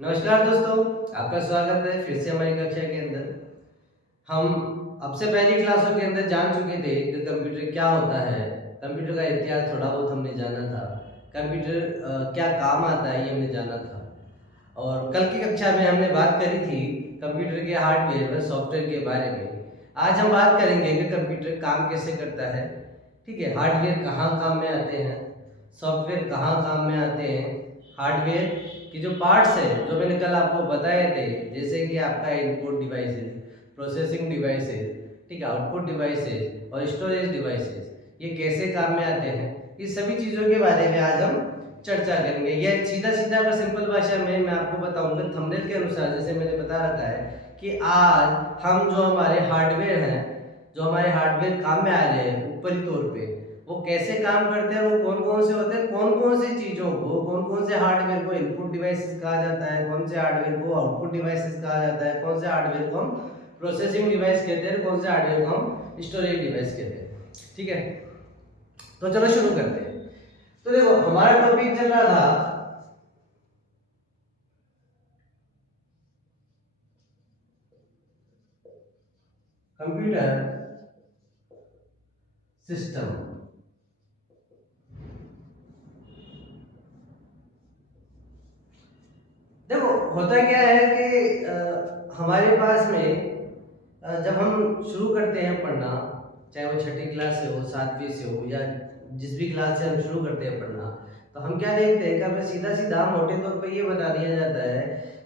नमस्कार दोस्तों, आपका स्वागत है फिर से हमारी कक्षा के अंदर। हम अब से पहली क्लासों के अंदर जान चुके थे कि कंप्यूटर क्या होता है, कंप्यूटर का इतिहास थोड़ा बहुत हमने जाना था, कंप्यूटर क्या काम आता है ये हमने जाना था। और कल की कक्षा में हमने बात करी थी कंप्यूटर के हार्डवेयर व सॉफ्टवेयर के बारे में। आज हम बात करेंगे कि कंप्यूटर काम कैसे करता है। ठीक है, हार्डवेयर कहाँ काम में आते हैं, सॉफ्टवेयर कहाँ काम में आते हैं। हार्डवेयर की जो पार्ट्स है जो मैंने कल आपको बताए थे, जैसे कि आपका इनपुट डिवाइसेस, प्रोसेसिंग डिवाइसेस, ठीक है, आउटपुट डिवाइसेस और स्टोरेज डिवाइसेस, ये कैसे काम में आते हैं, इस सभी चीज़ों के बारे में आज हम चर्चा करेंगे। यह सीधा सीधा और सिंपल भाषा में मैं आपको बताऊंगा थंबनेल के अनुसार, जैसे मैंने बता रखा है कि आज हम जो हमारे हार्डवेयर हैं, जो हमारे हार्डवेयर काम में आ रहे हैं ऊपरी तौर पे, वो कैसे काम करते हैं, वो कौन कौन से होते हैं, कौन कौन सी चीज़ों को, कौन कौन से हार्डवेयर को इनपुट डिवाइसेस कहा जाता है, कौन से हार्डवेयर को आउटपुट डिवाइसेस कहा जाता है, कौन से हार्डवेयर को हम प्रोसेसिंग डिवाइस कहते हैं, कौन से हार्डवेयर को हम स्टोरेज डिवाइस कहते हैं। ठीक है, तो चलो शुरू करते हैं। तो देखो हमारा टॉपिक चल रहा था कंप्यूटर सिस्टम। देखो होता क्या है कि हमारे पास में जब हम शुरू करते हैं पढ़ना, चाहे वो छठी क्लास से हो, सातवीं से हो, या जिस भी क्लास से हम शुरू करते हैं पढ़ना, तो हम क्या देखते हैं कि हमें सीधा सीधा मोटे तौर पे ये बता दिया जाता है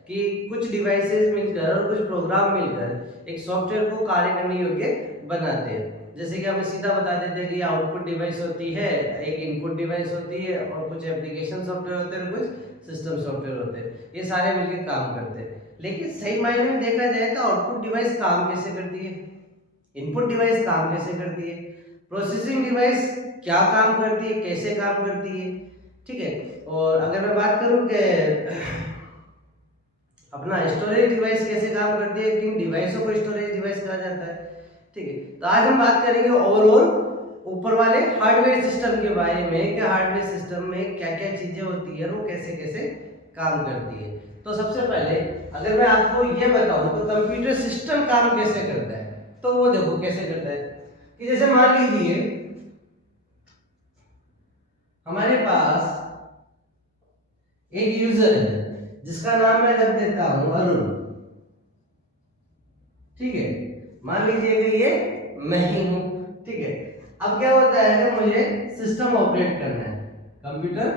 कि कुछ डिवाइसेस मिलकर और कुछ प्रोग्राम मिलकर एक सॉफ्टवेयर को कार्य करने योग्य बनाते हैं। जैसे कि हमें सीधा बता देते हैं कि आउटपुट डिवाइस होती है, एक इनपुट डिवाइस होती है, और कुछ एप्लीकेशन सॉफ्टवेयर होते हैं, कुछ सिस्टम सॉफ्टवेयर होते हैं, ये सारे मिलकर काम करते हैं। लेकिन सही मायने में देखा जाए तो आउटपुट डिवाइस काम कैसे करती है, इनपुट डिवाइस काम कैसे करती है, प्रोसेसिंग डिवाइस क्या काम करती है, कैसे काम करती है। ठीक है, और अगर मैं बात करूं कि अपना स्टोरेज डिवाइस कैसे काम करती है, किन डिवाइसों को स्टोरेज डिवाइस कहा जाता है। ठीक है, तो आज हम बात करेंगे ओवरऑल ऊपर वाले हार्डवेयर सिस्टम के बारे में कि हार्डवेयर सिस्टम में क्या क्या चीजें होती है, वो कैसे कैसे काम करती है। तो सबसे पहले अगर मैं आपको ये बताऊं तो कंप्यूटर सिस्टम काम कैसे करता है, तो वो देखो कैसे करता है कि जैसे मान लीजिए हमारे पास एक यूजर है जिसका नाम मैं रख देता हूं अरुण। ठीक है, मान लीजिए कि ये मैं ही हूं। ठीक है, अब क्या होता है कि मुझे सिस्टम ऑपरेट करना है, कंप्यूटर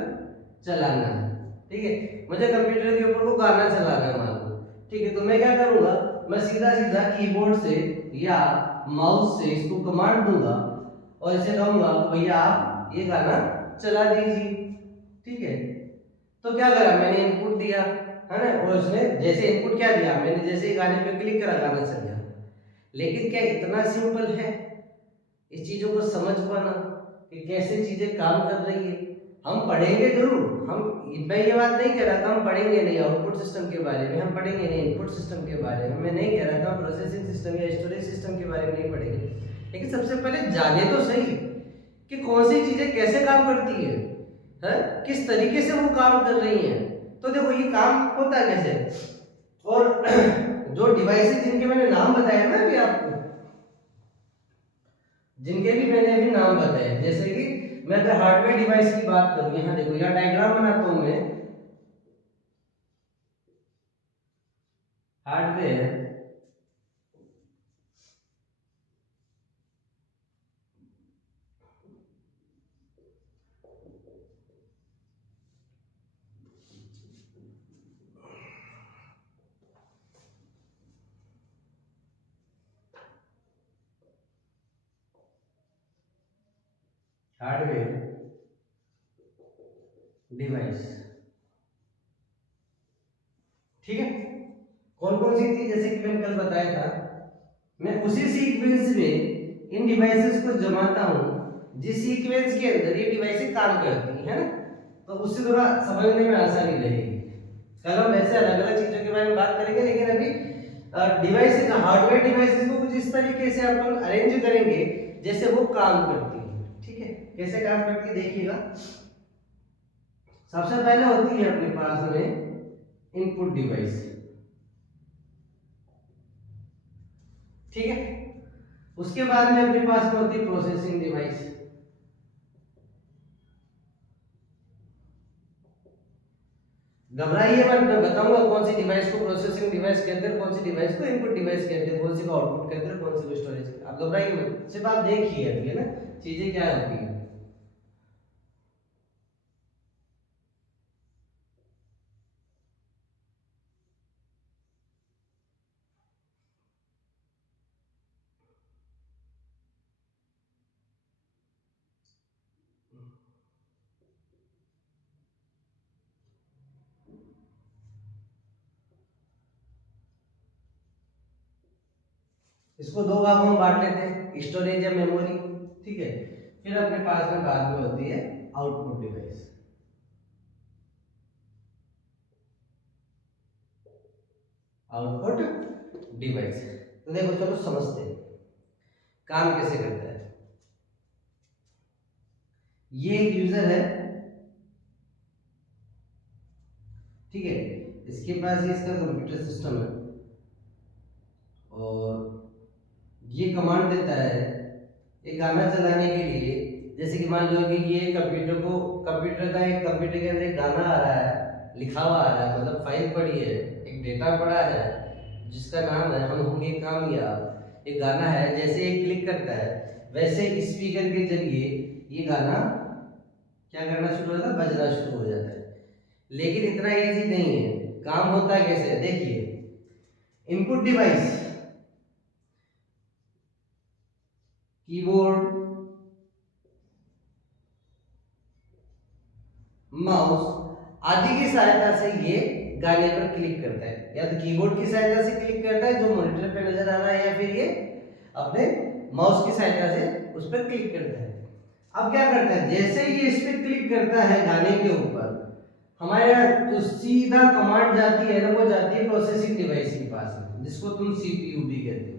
चलाना है। ठीक है, मुझे कंप्यूटर के ऊपर को गाना चलाना है मान लो। ठीक है, तो मैं क्या करूंगा, मैं सीधा सीधा कीबोर्ड से या माउस से इसको कमांड दूंगा और इसे कहूंगा भैया आप ये गाना चला दीजिए। ठीक है, तो क्या करा, मैंने इनपुट दिया है ना, और उसने जैसे इनपुट क्या दिया, मैंने जैसे ही गाने पे क्लिक करा गाना चल गया। लेकिन क्या इतना सिंपल है इस चीजों को समझ पाना कि कैसे चीजें काम कर रही है। हम पढ़ेंगे जरूर, हम, मैं ये बात नहीं कह रहा था हम पढ़ेंगे नहीं आउटपुट सिस्टम के बारे में, हम पढ़ेंगे नहीं इनपुट सिस्टम के बारे में, मैं नहीं कह रहा था प्रोसेसिंग सिस्टम या स्टोरेज सिस्टम के बारे में नहीं पढ़ेंगे, लेकिन सबसे पहले जाने तो सही कि कौन सी चीजें कैसे काम करती है, किस तरीके से वो काम कर रही हैं। तो देखो ये काम होता है कैसे, और जो डिवाइसेस जिनके मैंने नाम बताया ना अभी आपको, जिनके भी मैंने अभी नाम बताए, जैसे कि मैं अगर हार्डवेयर डिवाइस की बात करूं, यहाँ देखो यहाँ डायग्राम बनाता हूं मैं, हार्डवेयर हार्डवेयर डिवाइस। ठीक है, कौन कौन सी थी, जैसे कि मैंने कल बताया था, मैं उसी सीक्वेंस में इन डिवाइसेस को जमाता हूं जिस सीक्वेंस के अंदर ये डिवाइसेस काम करती है ना, तो उससे थोड़ा समझने में आसानी रहेगी। कल हम ऐसे अलग अलग चीजों के बारे में बात करेंगे, लेकिन अभी डिवाइसेस, हार्डवेयर डिवाइसेस को कुछ इस तरीके से अपन अरेंज करेंगे जैसे वो काम करती है। ठीक है, कैसे काम करती है देखिएगा। सबसे पहले होती है अपने पास में इनपुट डिवाइस, ठीक है। उसके बाद में अपने पास में होती है प्रोसेसिंग डिवाइस। घबराइए मत, मैं बताऊंगा कौन सी डिवाइस को प्रोसेसिंग डिवाइस कहते हैं, कौन सी डिवाइस को इनपुट डिवाइस कहते हैं, कौन सी को आउटपुट कहते हैं, कौन सी को स्टोरेज। आप घबराइए मत, सिर्फ आप देखिए अभी, है ना, चीजें क्या होती है। इसको दो भागों में बांट लेते हैं, स्टोरेज या मेमोरी, ठीक है। फिर अपने पास में बाद में होती है आउटपुट डिवाइस। आउटपुट डिवाइस, तो देखो चलो समझते हैं काम कैसे करता है। ये एक यूजर है, ठीक है, इसके पास ये इसका कंप्यूटर सिस्टम है और ये कमांड देता है एक गाना चलाने के लिए। जैसे कि मान लो कि ये कंप्यूटर को, कंप्यूटर के अंदर एक गाना आ रहा है, लिखा हुआ आ रहा है, मतलब फाइल पड़ी है, एक डेटा पड़ा है जिसका नाम है हम होंगे कामयाब। एक गाना है, जैसे ये क्लिक करता है वैसे स्पीकर के जरिए ये गाना क्या करना शुरू हो जाता है, बजना शुरू हो जाता है। लेकिन इतना इजी नहीं है, काम होता कैसे है देखिए। इनपुट डिवाइस, कीबोर्ड, माउस आदि की सहायता से ये गाने पर क्लिक करता है, या तो कीबोर्ड की सहायता से क्लिक करता है जो मॉनिटर पे नजर आ रहा है, या फिर ये अपने माउस की सहायता से उस पर क्लिक करता है। अब क्या करता है, जैसे ही ये इस पर क्लिक करता है गाने के ऊपर, हमारे यहाँ जो सीधा कमांड जाती है ना, वो जाती है प्रोसेसिंग डिवाइस के पास में, जिसको तुम सीपीयू भी कहते हो।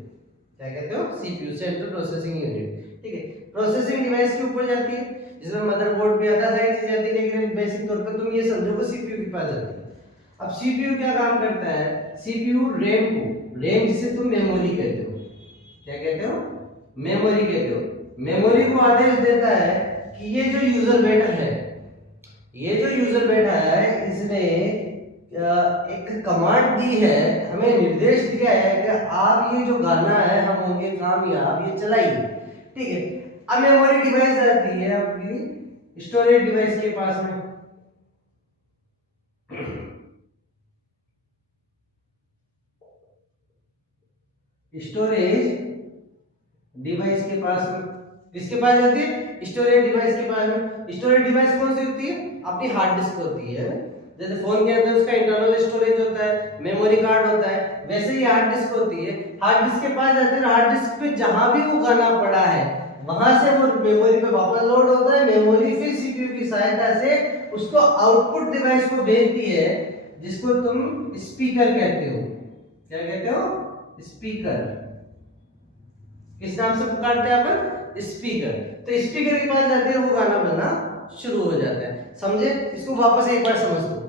क्या कहते हो, सीपीयू, सेंट्रल प्रोसेसिंग यूनिट, ठीक है। प्रोसेसिंग डिवाइस के ऊपर जाती है, जिसमें मदरबोर्ड भी आता है, चीज जाती है, लेकिन बेसिक तौर पर तुम ये समझो कि सीपीयू के पास जाती है। अब सीपीयू क्या काम करता है, सीपीयू रैम को, रैम जिसे तुम मेमोरी कहते हो, क्या कहते हो, मेमोरी कहते हो, मेमोरी को आदेश देता है कि ये जो यूजर बैठा है, ये जो यूजर बैठा है इसने एक कमांड दी है, हमें निर्देश दिया है कि आप ये जो गाना है हम होंगे कामयाब, ये चलाइए, ठीक है। अब मेमोरी डिवाइस आती है आपकी स्टोरेज डिवाइस के पास में। स्टोरेज डिवाइस के पास में, किसके पास जाती है, स्टोरेज डिवाइस के पास में। स्टोरेज डिवाइस कौन सी होती है, अपनी हार्ड डिस्क होती है। जैसे फोन के अंदर उसका इंटरनल स्टोरेज होता है, मेमोरी कार्ड होता है, वैसे ही हार्ड डिस्क होती है। हार्ड डिस्क के पास जाते हैं, हार्ड डिस्क पे जहां भी वो गाना पड़ा है वहां से वो मेमोरी पे वापस लोड होता है। मेमोरी फिर सीपीयू की सहायता से उसको आउटपुट डिवाइस को भेजती है, जिसको तुम स्पीकर कहते हो। क्या कहते हो, स्पीकर। किस नाम से पुकारते हैं अपन, स्पीकर। तो स्पीकर के पास जाते हैं, वो गाना बजना शुरू हो जाता है। समझे, इसको वापस एक बार समझ लो।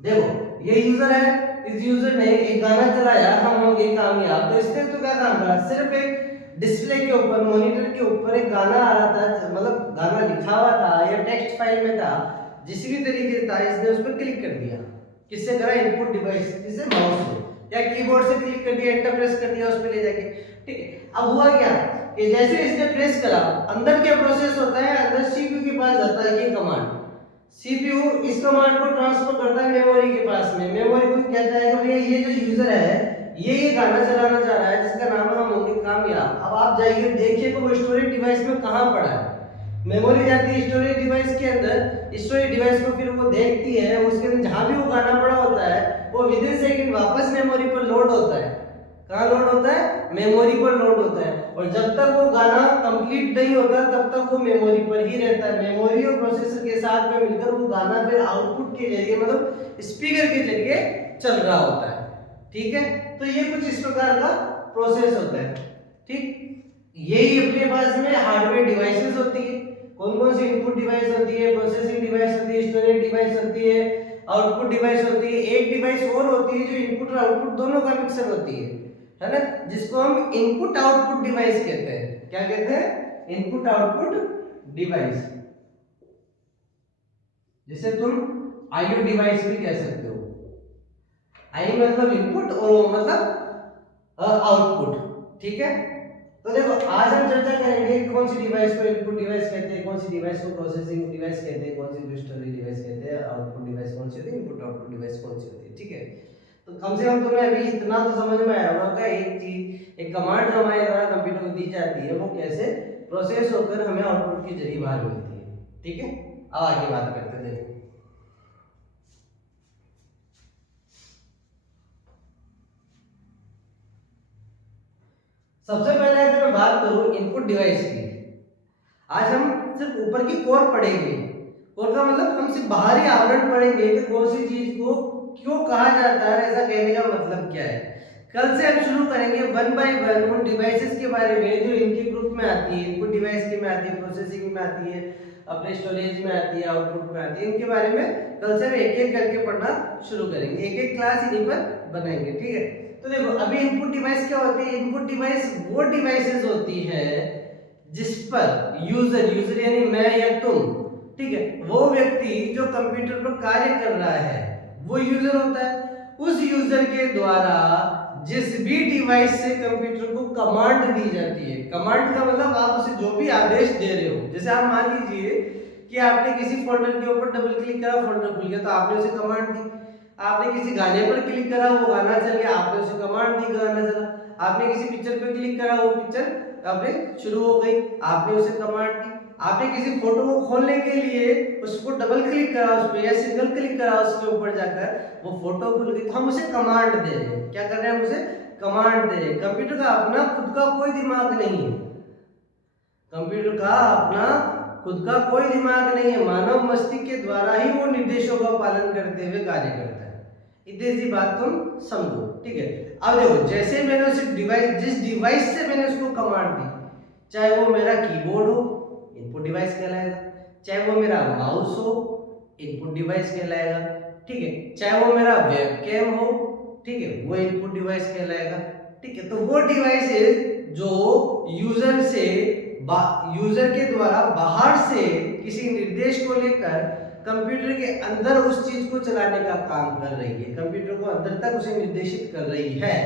देखो ये यूजर है, इस यूजर ने एक गाना चलाया हम होंगे कामयाब, तो इसने तो क्या काम करा, सिर्फ एक डिस्प्ले के ऊपर, मॉनिटर के ऊपर एक गाना आ रहा था, मतलब गाना लिखा हुआ था या टेक्स्ट फाइल में था, जिस भी तरीके से था, इसने उस पर क्लिक कर दिया। किससे करा, इनपुट डिवाइस, जिससे माउस से या कीबोर्ड से क्लिक कर दिया, एंटर प्रेस कर दिया उस पर ले जाके, ठीक है। अब हुआ क्या कि जैसे इसने प्रेस करा, अंदर क्या प्रोसेस होता है, अंदर सीपीयू के पास जाता है ये कमांड, सीपीयू इस कमांड को ट्रांसफर करता है मेमोरी के पास में। मेमोरी को कहता है कि भैया ये जो यूजर है ये गाना चलाना चाह रहा है जिसका नाम है हम होंगे कामयाब। अब आप जाइए देखिए कि वो स्टोरेज डिवाइस में कहां पड़ा है। मेमोरी जाती है स्टोरेज डिवाइस के अंदर, स्टोरेज डिवाइस को फिर वो देखती है, उसके अंदर जहां भी वो गाना पड़ा होता है वो विद इन सेकंड वापस मेमोरी पर लोड होता है। कहां लोड होता है, मेमोरी पर लोड होता है। और जब तक वो गाना कंप्लीट नहीं होता तब तक वो मेमोरी पर ही रहता है। मेमोरी और प्रोसेसर के साथ में मिलकर वो गाना फिर आउटपुट के जरिए, मतलब स्पीकर के जरिए चल रहा होता है, ठीक है। तो ये कुछ इस प्रकार का प्रोसेस होता है, ठीक। यही अपने पास में हार्डवेयर डिवाइसेस होती है। कौन कौन सी, इनपुट डिवाइस होती है, प्रोसेसिंग डिवाइस होती है, स्टोरेज डिवाइस होती है, आउटपुट डिवाइस होती है, एक डिवाइस और होती है जो इनपुट और आउटपुट दोनों का मिक्सर होती है ना, जिसको हम इनपुट आउटपुट डिवाइस कहते हैं। क्या कहते हैं? Input output device. जिसे तुम आईओ डिवाइस भी कह सकते हो। आई मतलब इनपुट और ओ मतलब आउटपुट। ठीक है, तो देखो आज हम चर्चा करेंगे कौन सी डिवाइस को इनपुट डिवाइस कहते हैं, कौन सी डिवाइस को प्रोसेसिंग डिवाइस कहते हैं, कौन सी स्टोरेज डिवाइस कहते हैं, आउटपुट डिवाइस कौन सी होती है, इनपुट आउटपुट डिवाइस कौन सी होती है। ठीक है, तो कम से कम तुम्हें अभी इतना तो समझ में आया होगा कि एक चीज, एक कमांड जो हमारे द्वारा कंप्यूटर को दी जाती है वो कैसे प्रोसेस होकर हमें आउटपुट के जरिए बाहर मिलती है। ठीक है, अब आगे बात करते हैं। सबसे पहले अगर मैं बात करूं इनपुट डिवाइस की, आज हम सिर्फ ऊपर की कोर पढ़ेंगे। कोर का मतलब हम सिर्फ बाहरी आवरण पढ़ेंगे कि कौन सी चीज को क्यों कहा जाता है, ऐसा कहने का मतलब क्या है। कल से हम शुरू करेंगे वन बाय वन उन डिवाइसेस के बारे में जो इनके ग्रुप में आती है, इनपुट डिवाइस के में आती है, प्रोसेसिंग में आती है, अपने स्टोरेज में आती है, आउटपुट में आती है। इनके बारे में कल से हम एक एक करके पढ़ना शुरू करेंगे, एक एक क्लास इन्हीं पर बनाएंगे। ठीक है, तो देखो अभी इनपुट डिवाइस क्या होती है? इनपुट डिवाइस वो डिवाइसेस होती है जिस पर यूजर यानी मैं या तुम, ठीक है, वो व्यक्ति जो कंप्यूटर पर कार्य कर रहा है वो यूजर होता है। उस यूजर के द्वारा जिस भी डिवाइस से कंप्यूटर को कमांड दी जाती है, कमांड का मतलब आप उसे जो भी आदेश दे रहे हो, जैसे आप मान लीजिए कि आपने किसी फोल्डर के ऊपर डबल क्लिक करा, फोल्डर खुल गया, तो आपने उसे कमांड दी। आपने किसी गाने पर क्लिक करा, वो गाना चल गया, आपने उसे कमांड दी, गाना चला। आपने किसी पिक्चर पर क्लिक करा, वो पिक्चर आपने शुरू हो गई, आपने उसे कमांड दी। आपने किसी फोटो को खोलने के लिए उसको डबल क्लिक करा उस पर या सिंगल क्लिक करा उसके ऊपर जाकर, वो फोटो खुल गई, तो हम उसे कमांड दे रहे हैं। क्या कर रहे हैं? हम उसे कमांड दे रहे हैं। कंप्यूटर का अपना खुद का कोई दिमाग नहीं है, कंप्यूटर का अपना खुद का कोई दिमाग नहीं है, मानव मस्तिष्क के द्वारा ही वो निर्देशों का पालन करते हुए कार्य करता है। इतनी सी बात तुम समझो। ठीक है, अब देखो जैसे मैंने उस डिवाइस, जिस डिवाइस से मैंने उसको कमांड दी, चाहे वो मेरा कीबोर्ड हो, इनपुट डिवाइस कहलाएगा, चाहे वो मेरा माउस हो, इनपुट डिवाइस कहलाएगा, ठीक है, चाहे वो मेरा वेबकैम हो, ठीक है, वो इनपुट डिवाइस कहलाएगा। ठीक है, तो वो डिवाइसेस जो यूजर के द्वारा बाहर से किसी निर्देश को लेकर कंप्यूटर के अंदर उस चीज को चलाने का काम कर रही है, कंप्यूटर को अंदर तक उसे निर्देशित कर रही है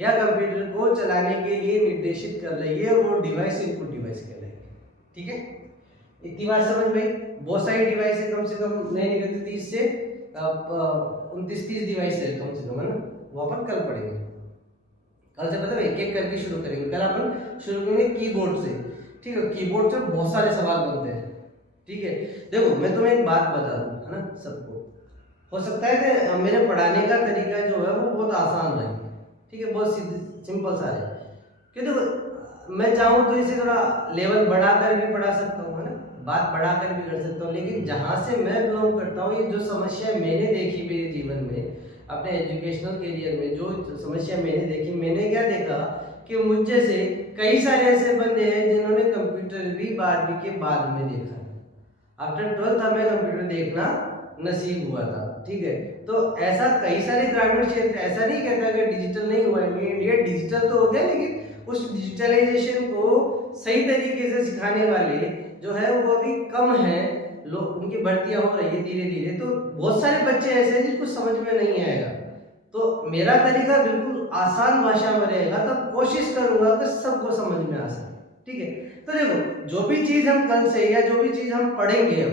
या कंप्यूटर को चलाने के लिए निर्देशित कर रही है, वो डिवाइस इनपुट डिवाइस कहलाएगी। ठीक है, इतनी बात समझ में? बहुत सारी डिवाइस है, कम से कम नहीं निकलती 30 से 29-30 डिवाइस है कम से कम, है ना, वो अपन कल पढ़ेंगे। कल से मतलब एक एक करके शुरू करेंगे। कल अपन शुरू करेंगे कीबोर्ड से। ठीक है, कीबोर्ड से बहुत सारे सवाल बनते हैं। ठीक है, देखो मैं तुम्हें एक बात बता दूं, है ना, सबको हो सकता है कि मेरे पढ़ाने का तरीका जो है वो बहुत आसान रहे, ठीक है, बहुत सिंपल सा है, कि देखो मैं चाहूँ तो इसे थोड़ा लेवल बढ़ाकर भी पढ़ा सकता हूँ, है ना, बात बढ़ाकर भी कर सकता हूँ, लेकिन जहाँ से मैं बिलोंग करता हूँ, ये जो समस्या मैंने देखी मेरे जीवन में, अपने एजुकेशनल करियर में जो समस्या मैंने देखी, मैंने क्या देखा कि मुझ जैसे कई सारे ऐसे बंदे हैं जिन्होंने कंप्यूटर भी 12वीं के बाद में देखा, आफ्टर 12th हमें कंप्यूटर देखना नसीब हुआ था। ठीक है, तो ऐसा कई सारे ग्रामीण क्षेत्र, ऐसा नहीं कहता कि डिजिटल नहीं हुआ, इंडिया डिजिटल तो हो गया, लेकिन उस डिजिटलाइजेशन को सही तरीके से सिखाने वाले जो है वो अभी कम है, लोग उनकी भर्तियां हो रही है धीरे धीरे, तो बहुत सारे बच्चे ऐसे हैं जिनको समझ में नहीं आएगा। तो मेरा तरीका बिल्कुल आसान भाषा में रहेगा, तो कोशिश करूंगा कि सबको समझ में आ सके। ठीक है, तो देखो जो भी चीज हम कल से या जो भी चीज हम पढ़ेंगे अब,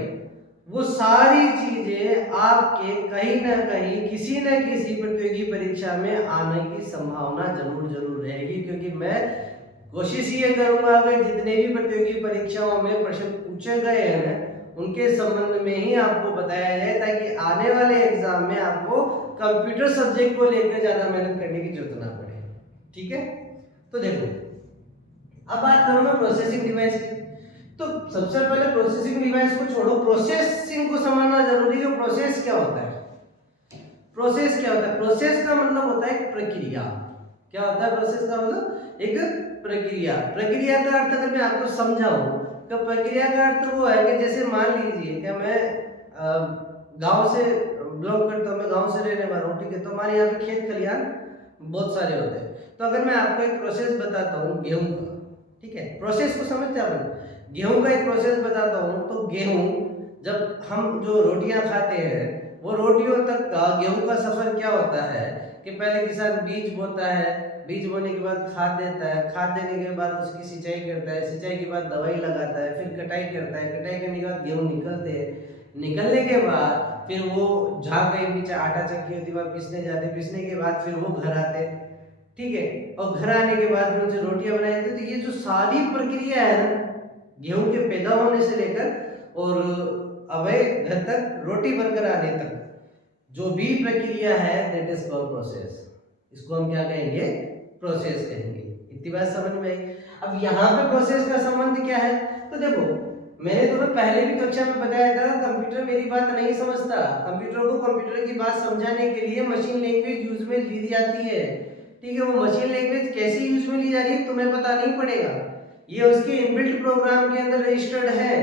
वो सारी चीजें आपके कहीं ना कहीं किसी न किसी प्रतियोगी परीक्षा में आने की संभावना जरूर जरूर रहेगी, क्योंकि मैं कोशिश ये करूंगा कि जितने भी प्रतियोगी परीक्षाओं में प्रश्न पूछे गए हैं उनके संबंध में ही आपको बताया जाए, ताकि आने वाले एग्जाम में आपको कंप्यूटर सब्जेक्ट को लेकर ज्यादा मेहनत करने की जरूरत ना पड़े। ठीक है, तो देखो अब बात करूं मैं प्रोसेसिंग डिवाइस की, तो सबसे पहले प्रोसेसिंग डिवाइस को छोड़ो, प्रोसेसिंग को समझना जरूरी है। प्रोसेस क्या होता है? प्रोसेस क्या होता है? प्रोसेस का मतलब होता है एक प्रक्रिया। क्या होता है प्रोसेस का मतलब? एक प्रक्रिया। प्रक्रिया का अर्थ अगर मैं आपको समझाऊं तो प्रक्रिया का अर्थ वो है कि जैसे मान लीजिए कि मैं गांव से बिलोंग करता हूँ, मैं गांव से रहने वाला हूँ, ठीक है। तो हमारे यहाँ पे खेत खलिहान बहुत सारे होते हैं। तो अगर मैं आपको एक प्रोसेस बताता हूँ गेहूं का, ठीक है, प्रोसेस को समझते हैं अपन, गेहूं का एक प्रोसेस बताता हूँ। तो गेहूं जब हम जो रोटियां खाते हैं, वो रोटियों तक का गेहूं का सफर क्या होता है कि पहले किसान बीज बोता है, बीज बोने के बाद खाद देता है, खाद देने के बाद उसकी सिंचाई करता है, सिंचाई के बाद दवाई लगाता है, फिर कटाई करता है, कटाई करने के बाद गेहूं निकलते हैं, निकलने के बाद फिर वो जहाँ कहीं पीछे आटा चक्की होती है वहाँ पीसने जाते, पीसने के बाद फिर वो घर आते, ठीक है। और घर आने के बाद फिर उनसे रोटियां बनाई जाती। तो ये जो सारी प्रक्रिया है ना, गेहूं के पैदा होने से लेकर और अवय घर तक रोटी बनकर आने तक जो भी प्रक्रिया है, दैट इज कॉल्ड प्रोसेस। इसको हम क्या कहेंगे? प्रोसेस कहेंगे। इतनी बात समझ में आई। अब यहाँ पे प्रोसेस का संबंध क्या है? तो देखो, मैंने तुम्हें पहले भी कक्षा में बताया था, कंप्यूटर मेरी बात नहीं समझता। कंप्यूटर को कंप्यूटर की बात समझाने के लिए मशीन लैंग्वेज यूज में ली जाती है, ठीक है। वो मशीन लैंग्वेज कैसे यूज में ली जा रही है तुम्हें पता नहीं पड़ेगा, ये उसके इनबिल्ट प्रोग्राम के अंदर रजिस्टर्ड है,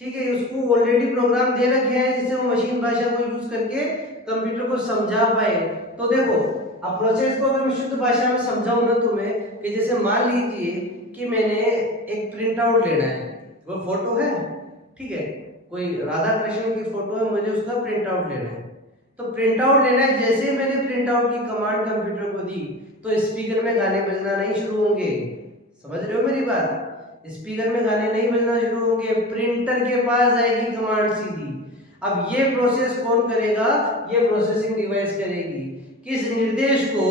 ठीक है। उसको ऑलरेडी प्रोग्राम दे रखे हैं जिससे वो मशीन भाषा को यूज करके कंप्यूटर को समझा पाए। तो देखो, अब प्रोसेस को अगर मैं शुद्ध भाषा में समझाऊं ना तुम्हें, कि जैसे मान लीजिए कि मैंने एक प्रिंट आउट लेना है, वो फोटो है, ठीक है, कोई राधा कृष्ण की फोटो है, मुझे उसका प्रिंट आउट लेना है। तो प्रिंट आउट लेना है, जैसे मैंने प्रिंट आउट की कमांड कंप्यूटर को दी तो स्पीकर में गाने बजना नहीं शुरू होंगे। समझ रहे हो मेरी बात? स्पीकर में गाने नहीं बजना शुरू होंगे, प्रिंटर के पास जाएगी कमांड सीधी। अब ये प्रोसेस कौन करेगा? ये प्रोसेसिंग डिवाइस करेगी। किस निर्देश को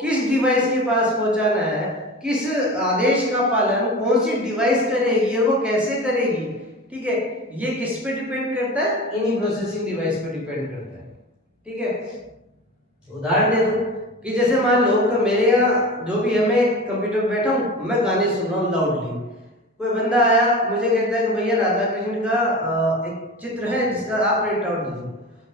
किस डिवाइस के पास पहुंचाना है, किस आदेश का पालन कौन सी डिवाइस करेगी और वो कैसे करेगी, ठीक है, ये किस पे डिपेंड करता है? इन्हीं प्रोसेसिंग डिवाइस पे डिपेंड करता है, ठीक है। उदाहरण दे दूं कि जैसे मान लो कि मेरे यहाँ जो भी है, मैं कंप्यूटर पे बैठा हूँ, मैं गाने सुन रहा हूँ लाउडली, कोई बंदा आया मुझे कहता है कि भैया राधा कृष्ण का एक चित्र है जिसका आप प्रिंट आउट दे दो,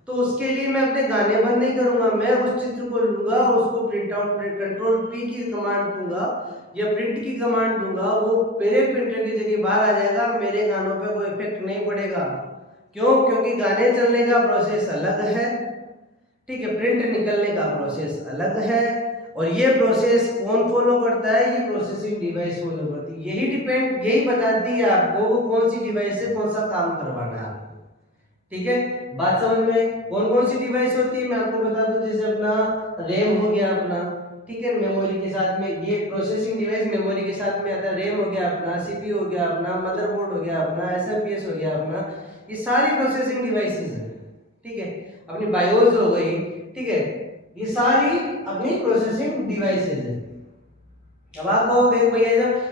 तो उसके लिए मैं अपने गाने बंद नहीं करूंगा, मैं उस चित्र को लूंगा, उसको प्रिंट आउट, कंट्रोल पी की कमांड दूंगा या प्रिंट की कमांड दूंगा, वो मेरे प्रिंटर की जगह बाहर आ जाएगा, मेरे गानों पे कोई इफेक्ट नहीं पड़ेगा। क्यों? क्योंकि गाने चलने का प्रोसेस अलग है, ठीक है, प्रिंट निकलने का प्रोसेस अलग है, और ये प्रोसेस कौन फॉलो करता है? ये प्रोसेसिंग डिवाइस फॉलो करती है। यही बताती है आपको वो कौन सी डिवाइस से कौन सा काम करवाना है आपको, ठीक है। बात समझ में? कौन कौन सी डिवाइस होती है मैं आपको बता दूं, जैसे अपना रैम हो गया अपना, ठीक है, मेमोरी के साथ में, ये प्रोसेसिंग डिवाइस मेमोरी के साथ में आता है। रैम हो गया अपना, सीपीयू हो गया अपना, मदरबोर्ड हो गया अपना, एसएमपीएस हो गया अपना, ये सारी प्रोसेसिंग डिवाइसेस हैं, ठीक है। अपनी बायोस हो गई, ठीक है, ये सारी अपनी प्रोसेसिंग डिवाइसेस है। अब आप कहोगे भैया जब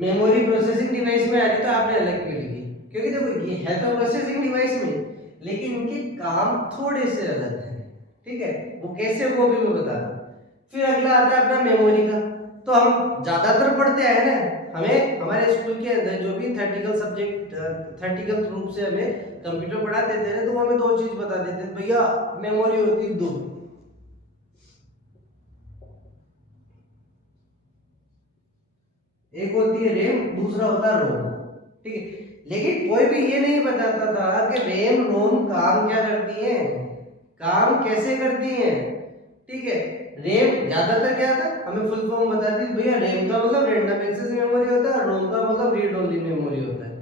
मेमोरी प्रोसेसिंग डिवाइस में आ रही तो आपने अलग क्यों लिखी? क्योंकि देखो ये है तो प्रोसेसिंग डिवाइस में, लेकिन इनके काम थोड़े से अलग हैं, ठीक है, वो कैसे वो भी मैं बता दूं। फिर अगला आता है अपना मेमोरी का। तो हम ज्यादातर पढ़ते हैं ना, हमें हमारे स्कूल के अंदर जो भी थ्योरेटिकल सब्जेक्ट, थ्योरेटिकल रूप से हमें कंप्यूटर पढ़ा देते हैं तो वो हमें दो चीज बता देते हैं, भैया मेमोरी होती है दो, एक होती है रैम, दूसरा होता है रोम, ठीक है। लेकिन कोई भी ये नहीं बताता था कि रैम रोम काम क्या करती हैं, काम कैसे करती हैं, ठीक है। रैम ज्यादातर क्या था, हमें फुल फॉर्म बताती थी, भैया रैम का मतलब रैंडम एक्सेस मेमोरी होता है, रोम का मतलब रीड ओनली मेमोरी होता है।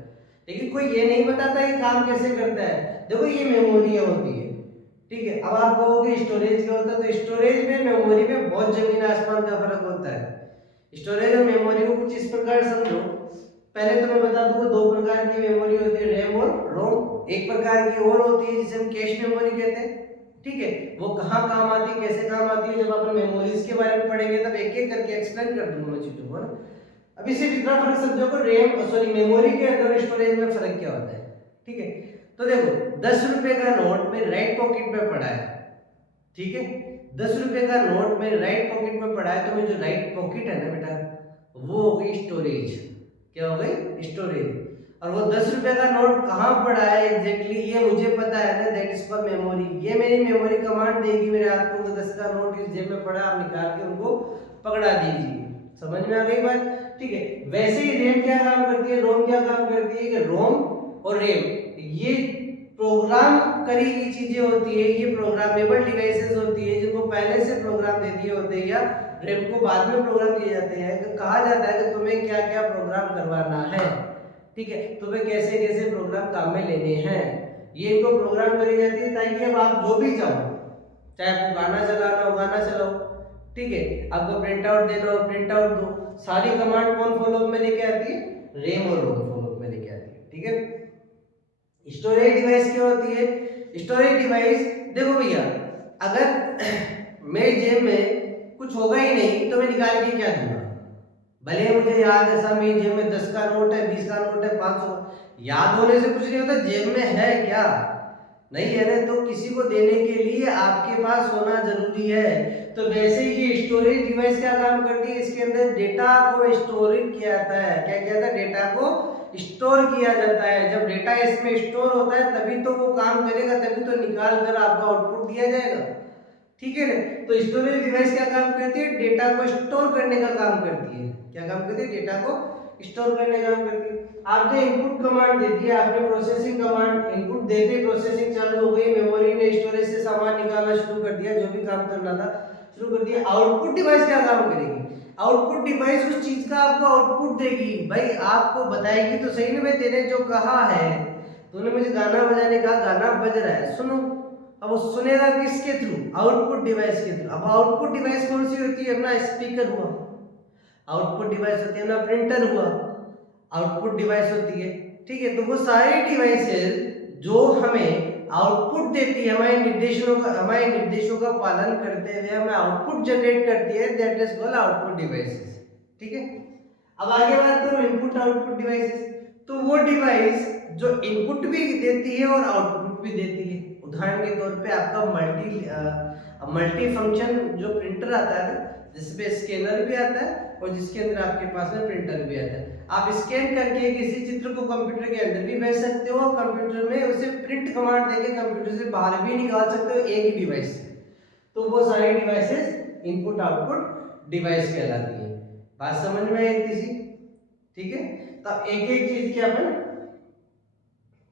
लेकिन कोई ये नहीं बताता कि काम कैसे करता है। देखो ये मेमोरियां होती है, ठीक है। अब आप कहोगे स्टोरेज क्या होता है, तो स्टोरेज में मेमोरी में बहुत जमीन आसमान का फर्क होता है। स्टोरेज और मेमोरी को कुछ इस प्रकार समझो। पहले तो मैं बता दूंगा दो प्रकार की मेमोरी होती है, रैम और रोम। एक प्रकार की और होती है जिसे हम कैश मेमोरी कहते हैं, ठीक है। वो कहाँ काम आती है, कैसे काम आती है, जब अपन मेमोरीज के बारे में पढ़ेंगे तब एक एक करके एक्सप्लेन कर दूंगा मैं चीजों को ना। अभी सिर्फ इतना फर्क समझो कि रैम सॉरी मेमोरी के अंदर स्टोरेज में फर्क क्या होता है, ठीक है। तो देखो 10 रुपए का नोट में राइट पॉकेट में पड़ा है, ठीक है, 10 रुपए का नोट में राइट पॉकेट में पड़ा है, तो मैं जो राइट पॉकेट है ना बेटा, वो हो गई स्टोरेज। क्या हो गई? स्टोरेज। और वो 10 रुपए का नोट कहाँ पड़ा है एग्जैक्टली ये मुझे पता है ना, दैट इज कॉल्ड मेमोरी। ये मेरी मेमोरी कमांड देगी मेरे हाथ को 10 का नोट इस जेब में पड़ा, आप निकाल के उनको पकड़ा दीजिए। समझ में आ गई बात? ठीक है। वैसे ही रैम क्या काम करती है, रोम क्या काम करती है कि रोम और रैम ये प्रोग्राम करी हुई चीजें होती है, ये प्रोग्रामेबल डिवाइसेस होती है जिनको पहले से प्रोग्राम दे दिए होते हैं या रैम को बाद में प्रोग्राम दिए जाते हैं। तो कहा जाता है कि तुम्हें क्या क्या प्रोग्राम करवाना है, ठीक है, तुम्हें कैसे कैसे प्रोग्राम काम में लेने हैं, ये इनको प्रोग्राम करी जाती है ताकि अब आप जो भी चाहो, चाहे आपको गाना चलाना हो गाना चलाओ, ठीक है, आपको प्रिंट आउट देना हो प्रिंट आउट दो, सारी कमांड कौन फॉलो में लेके आती है, रैम और रोम फॉलो में लेके आती है, ठीक है। स्टोरेज डिवाइस क्या होती है, स्टोरेज डिवाइस देखो भैया, अगर मेरे जेब में कुछ होगा ही नहीं तो मैं निकाल के क्या दूंगा, भले मुझे याद है सब मेरी जेब में 10 का नोट है 20 का नोट है 500, याद होने से कुछ नहीं होता, जेब में है क्या, नहीं है ना, तो किसी को देने के लिए आपके पास होना जरूरी है। तो वैसे ही ये स्टोरेज डिवाइस क्या काम करती है, इसके अंदर डेटा को स्टोर किया जाता है, क्या किया जाता है, डेटा को स्टोर किया जाता है। जब डेटा इसमें स्टोर होता है तभी तो वो काम करेगा, तभी तो निकाल कर आपको आउटपुट दिया जाएगा, ठीक है ना। तो स्टोरेज डिवाइस क्या काम करती है, डेटा को स्टोर करने का काम करती है, क्या काम करती है, डेटा को स्टोर करने का काम करती है। आपने इनपुट कमांड दे दिया, आपने प्रोसेसिंग कमांड इनपुट देते प्रोसेसिंग चालू हो गई, मेमोरी ने स्टोरेज से सामान निकालना शुरू कर दिया, जो भी काम करना था शुरू कर दिया। आउटपुट डिवाइस क्या काम करेगी, आउटपुट डिवाइस उस चीज का आपको आउटपुट देगी, भाई आपको बताएगी तो सही ना, भाई तेरे जो कहा है, तूने मुझे गाना बजाने का, गाना बज रहा है सुनो, अब वो सुनेगा किसके थ्रू, आउटपुट डिवाइस के थ्रू। अब आउटपुट डिवाइस कौन सी होती है, अपना स्पीकर हुआ, आउटपुट डिवाइस होती है ना प्रिंटर हुआ, आउटपुट डिवाइस होती है, ठीक है। तो वो सारी डिवाइसेस जो हमें आउटपुट देती है, हमारे निर्देशों का पालन करते हुए हमें आउटपुट जनरेट करती है, that is called output devices, ठीक है। अब आगे बात करो इनपुट आउटपुट डिवाइसेस, तो वो डिवाइस जो इनपुट भी देती है और आउटपुट भी देती है। उदाहरण के तौर पे आपका मल्टी फंक्शन जो प्रिंटर आता है ना, जिसमें स्कैनर भी आता है और जिसके अंदर आपके पास में प्रिंटर भी आता है, आप स्कैन करके किसी चित्र को कंप्यूटर के अंदर भी भेज सकते हो, कंप्यूटर में उसे प्रिंट कमांड देके कंप्यूटर से बाहर भी निकाल सकते हो एक ही डिवाइस से। तो वो सारी डिवाइसेस इनपुट आउटपुट डिवाइस कहलाती है। बात समझ में आई किसी, ठीक है। तो एक एक चीज की अपन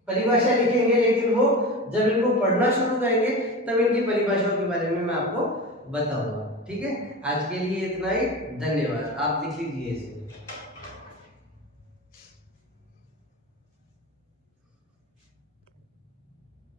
परिभाषा लिखेंगे, लेकिन वो जब इनको पढ़ना शुरू करेंगे तब इनकी परिभाषाओं के बारे में मैं आपको बताऊंगा, ठीक है। आज के लिए इतना ही, धन्यवाद। आप लिख लीजिए इसे।